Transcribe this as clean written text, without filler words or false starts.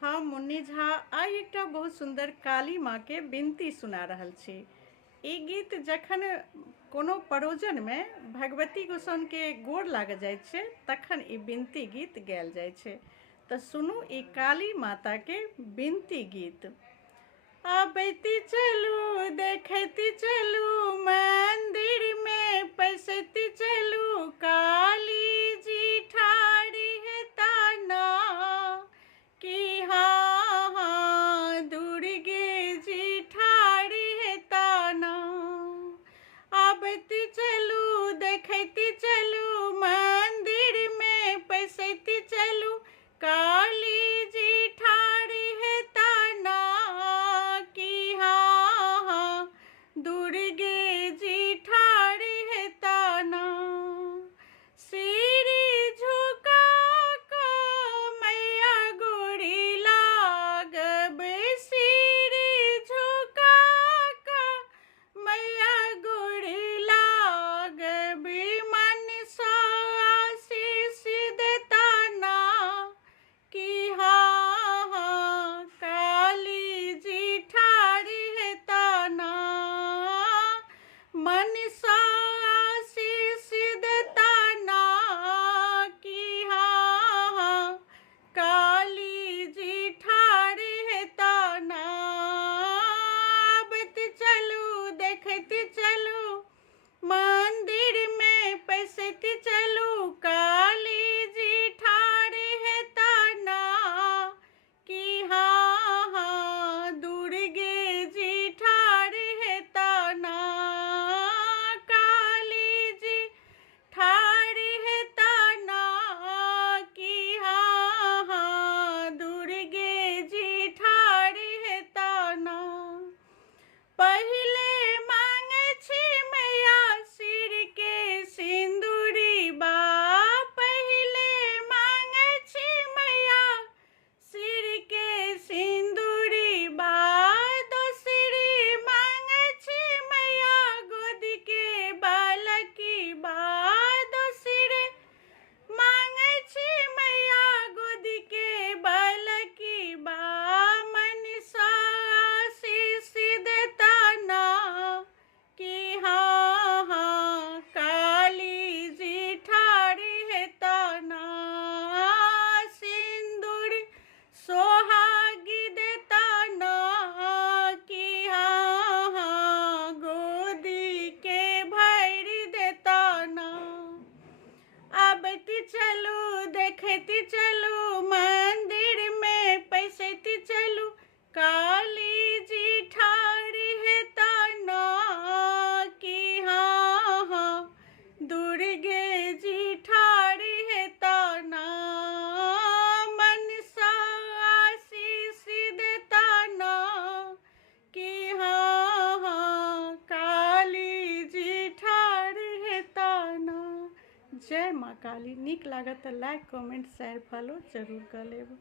हम मुन्नी झा आइ एकटा बहुत सुंदर काली माँ के बिनती सुना रहल छी। ई गीत जखन कोनो परोजन में भगवती गोसाउन के गोर लाग जाय छै तखन ई बिनती गीत गायल जाय छै। तऽ सुनू ई काली माता के बिनती गीत। आबैती चलू देखैती चलू मंदिर में पैसैती चलू काली जी ठाड़ी है ताना कि हाँ हाँ दुर्गे जी ठाड़ी है ताना। आबैती चलू देखैती चलू मंदिर में पैसैती चलू काली जी ठाड़ी है ताना कि हाँ हाँ दुर्गे जी ठाड़ी है ताना। सिर झुका कर मैया गोरी लागबे सिर झुका कर मैया गोरी लागबे मन सा आशीष देता ना कि हाँ हाँ काली जी ठाड़ी है ताना। मन सा आशीष देता ना कि हाँ हाँ काली जी ठाड़ी है ताना। आबैती चलू देखैती चलू मंदिर में पैसैती चलू काली जी ठाड़ी है ताना कि हाँ हाँ दुर्गे जी ठाड़ी है ताना। काली जी ठाड़ी है ताना कि हाँ हाँ दुर्गे जी ठाड़ी है ताना। पहिले मांगे छी मैया सिर के सिंदूरी बा पहिले मांगे छी मैया सिर के सिंदूरी बा दोसरी मांगे छी मैया गोदी के बालकी बा दोसरे मांगे छी मैया गोदी के बालकी बा मन सा आशीष देता ना कि हाँ हाँ काली जी ठाड़ी है ताना। सिंदूर सोहागी देता ना कि हाँ हाँ गोदी के भैरी देता ना। आबैती चलू देखैती चलू मंदिर में पैसैती चलू काली जी ठाड़ी है ताना कि हाँ हाँ दुर्गे जी ठाड़ी है ताना। मन सा आशीष देता ना कि हाँ हाँ काली जी ठाड़ी है ताना। जय माँ काली। नीक लागत तऽ लाइक कमेंट शेयर फॉलो जरूर कऽ लेब।